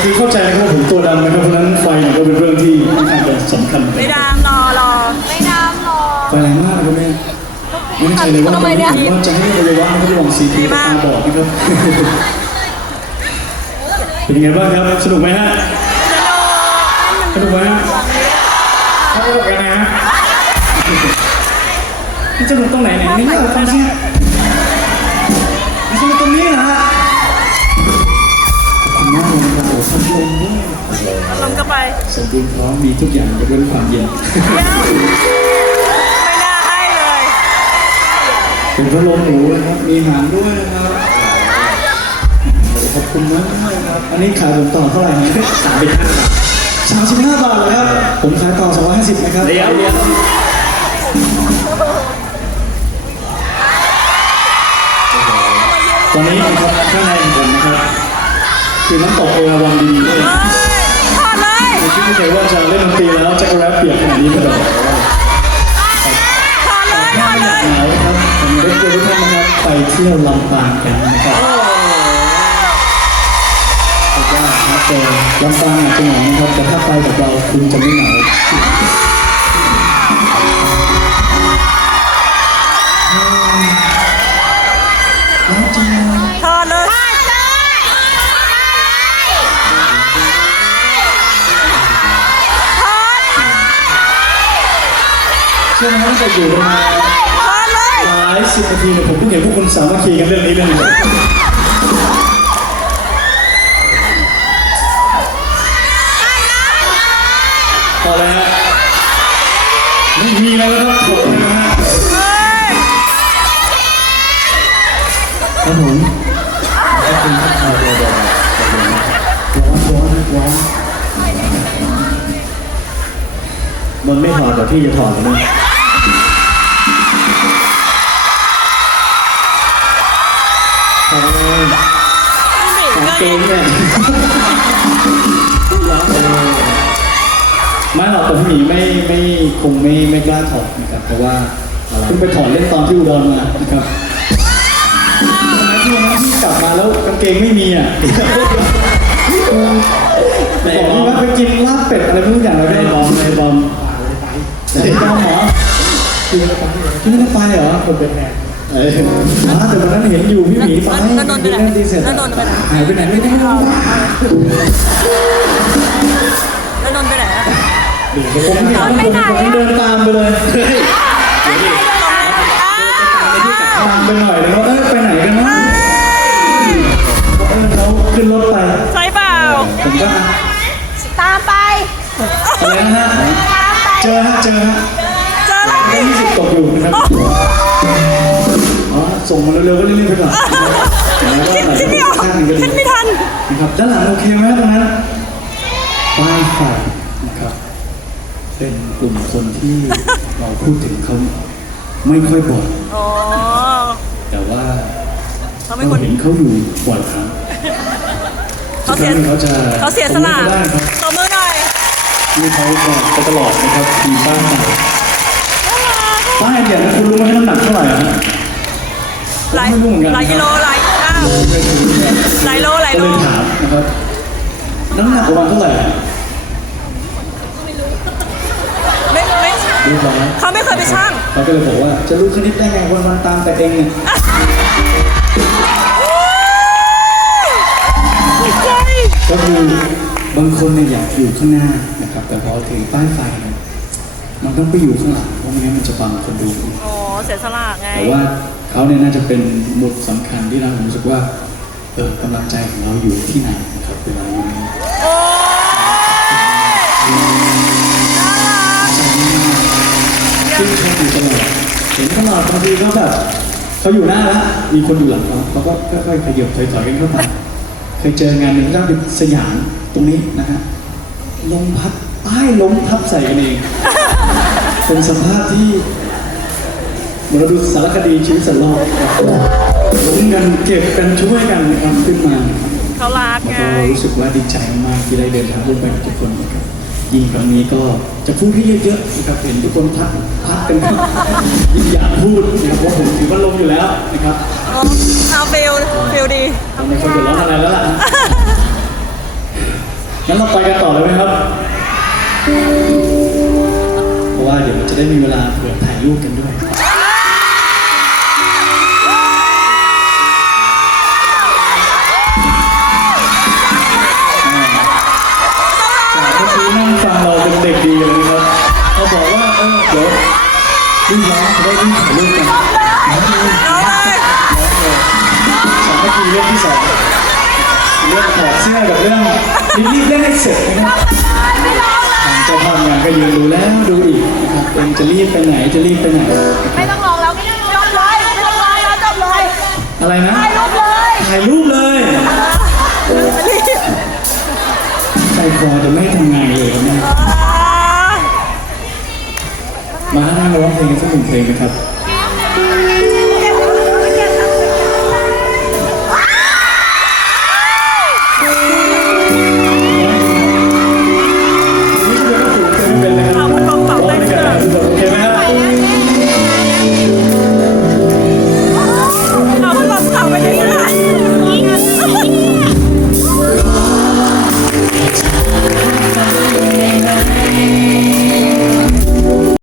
ก็คือเข้าใจนะครับว่าผมตัวดำนะครับเพราะฉะนั้นไฟเนี่ยก็เป็นเรื่องที่ค่อนข้างจะสำคัญไม่ดามรอรอไม่ดำหรอกไฟแรงมากนะครับแม่ไม่แน่ใจเลยว่าตอนนี้ผมว่าจะให้อวัยวะนะครับระหว่างสีผิวกับตาบอดนะครับ เป็นยังไงบ้างครับ สนุกไหมฮะ สนุกไหมฮะสนุกกันนะมันสนุกตรงไหนเนี่ยนี่เราฟังสิมันสนุกตรงนี้นะ มบูรณ์พร้อมมีทุกอย่างยกเว้นความเย็นไม่น่าให้เลย เป็นพัดลมหมูนะครับ มีหางด้วยนะครับ ขอบคุณมากนะครับ อันนี้ขายผมต่อเท่าไหร่นะสามสิบห้าบาทสามสิบห้าบาทเลยครับ ผมขายต่อสองร้อยห้าสิบนะครับเดี๋ยวเดี๋ยวตอนนี้นะครับข้างในของผมนะครับ คือน้ำตกเอราวัณดีๆด้วย ผมคิดไม่เคยว่าจะเล่นดนตรีแล้วจะแรปเปียกขนาดนี้ก็ได้ถอดเลยถอดเลยหนาวครับผมได้เจอทุกท่านนะครับไปเที่ยวลำปางกันนะครับแต่ว่าถ้าเจอลำปางอาจจะหนาวนะครับแต่ถ้าไปกับเราคุณจะไม่หนาว ชื่อไหมว่าจะอยู่ประมาณถอดเลยหลายสิบนาทีเนี่ยผมเพิ่งเห็นพวกคุณสามัคคีกันเรื่องนี้เรื่องหนึงพอแล้วฮะไม่มีแล้วนะครับผมนะฮะเฮ้ยครับผมขอบคุณครับร้อนร้อนร้อนมันไม่ถอดแต่พี่จะถอดนะ เกงเนี่ยร้อนเลยไม่หรอกแต่พี่หมีไม่ไม่คงไม่ไม่กล้าถอดนะครับเพราะว่าเพิ่งไปถอดเล่นตอนที่อุดรมานะครับทำไมที่วันนั้นที่กลับมาแล้วกางเกงไม่มีอะบอกพี่ว่าไปกินลาบเป็ดอะไรไม่รู้อย่างไรไม่ได้ได้บบออมมไม่ได้บอมไอ้บอมเหรอกินไม่ได้ไปเหรอคนเป็นแฟน เอออ่าแต่วันนั้นเห็นอยู่พี่หมีไปแล้วนนท์ไปไหนเล่นดีเสร็จแล้วนนท์ไปไหน หายไปไหนไม่ได้ไม่รู้แล้วนนท์ไปไหนอะผมเห็นผมผมเดินตามไปเลยตามไปหน่อยแล้วเอ้ยไปไหนกันนะเออเขาขึ้นรถไป ใช่เปล่า ผมก็อะตามไป อะไรนะฮะเจอฮะเจอฮะเจอแล้วได้ยี่สิบตกอยู่นะครับอ๋อ ส่งมาเร็วๆก็รีบๆไปก่อนแล้วก็คิดไหนคิดไม่ออกข้างหนึ่งก็ดีคิดไม่ทันนะครับด้านหลังโอเคไหมตรงนั้นป้ายไฟนะครับ เป็นกลุ่มคนที่เราพูดถึงเขาไม่ค่อยบ่อยอ๋อแต่ว่าเขาเป็นคนเห็นเขาอยู่บ่อยครั้งเขาเสียเขาจะเขาเสียสละผมไม่ได้ครับตบมือหน่อยที่เขาบอกไปตลอดนะครับมีป้ายมาป้ายเนี่ยนะคุณรู้ไหมน้ำหนักเท่าไหร่อะฮะ หลายไม่รู้เหมือนกันหลายกิโลหลายอ้าวหลายโลหลายก็โลเลยถามนะครับน้ำหนักประมาณเท่าไหร่อะไม่ไม่เรียบร้อยเขาไม่เคยไปช่างเขาก็เลยบอกว่าจะรู้คณิตได้ไงวันวันๆตามแต่เองเนี่ยก็คือบางคนเนี่ยอยากอยู่ข้างหน้านะครับแต่พอถึงป้ายไฟเนี่ย มันต้องไปอยู่ข้างหลังเพราะไม่งั้นมันจะบังคนดู อ๋อเสียสละไง แต่ว่าเขาเนี่ยน่าจะเป็นหมุดสำคัญที่เรารู้สึกว่าเออกำลังใจของเราอยู่ที่ไหนนะครับเวลาอยู่นี้ โอ้ยซึ่งเขาอยู่ตลอดเห็นตลอดบางทีเขาแบบเขาอยู่หน้าแล้วมีคนอยู่หลังเขาเขาก็ค่อยๆขยับถอยๆกันเข้าไปเคยเจองานหนึ่งที่เป็นสยามตรงนี้นะฮะลมพัดใต้ล้มทับใส่กันเอง เป็นสภาพที่เหมือนเราดูสารคดีชีวิตสัตว์โลกล้มกันเก็บกันช่วยกันทำขึ้นมาเขารักไงก็รู้สึกว่าดีใจมากที่ได้เดินทางร่วมไปกับทุกคนนะครับยิ่งครั้งนี้ก็จะพูดให้เยอะๆนะครับเห็นทุกคนพักพักกันครับยิ่งอยากพูดนะครับเพราะผมถือว่าลงอยู่แล้วนะครับเอาฟิลฟิลดีทำไมคนเดือดร้อนอะไรแล้วล่ะงั้นเราไปกันต่อเลยไหมครับ เดี๋ยวจะได้มีเวลาเผื่อถ่ายรูปกันด้วยจากเมื่อกี้นั่งฟังเราเป็นเด็กดีเลยนะครับเขาบอกว่าเออเดี๋ยวรีบร้องจะได้รีบถ่ายรูปกันร้องเลยร้องเลยสองนาทีเรื่องที่สองเรื่องถอดเสื้อกับเรื่องรีบๆเล่นให้เสร็จนะครับ ทางเจ้าภาพงานก็ยืนดูแล้วดูอีกนะครับเองจะรีบไปไหนจะรีบไปไหน ไม่ต้องลองแล้วจบเลยไม่ต้องลองแล้วจบเลยอะไรนะจบเลยถ่ายรูปเลยใจคอจะไม่ให้ทำงานเลยครับเนี่ยมานั่งร้องเพลงกันสักหนึ่งเพลงนะครับ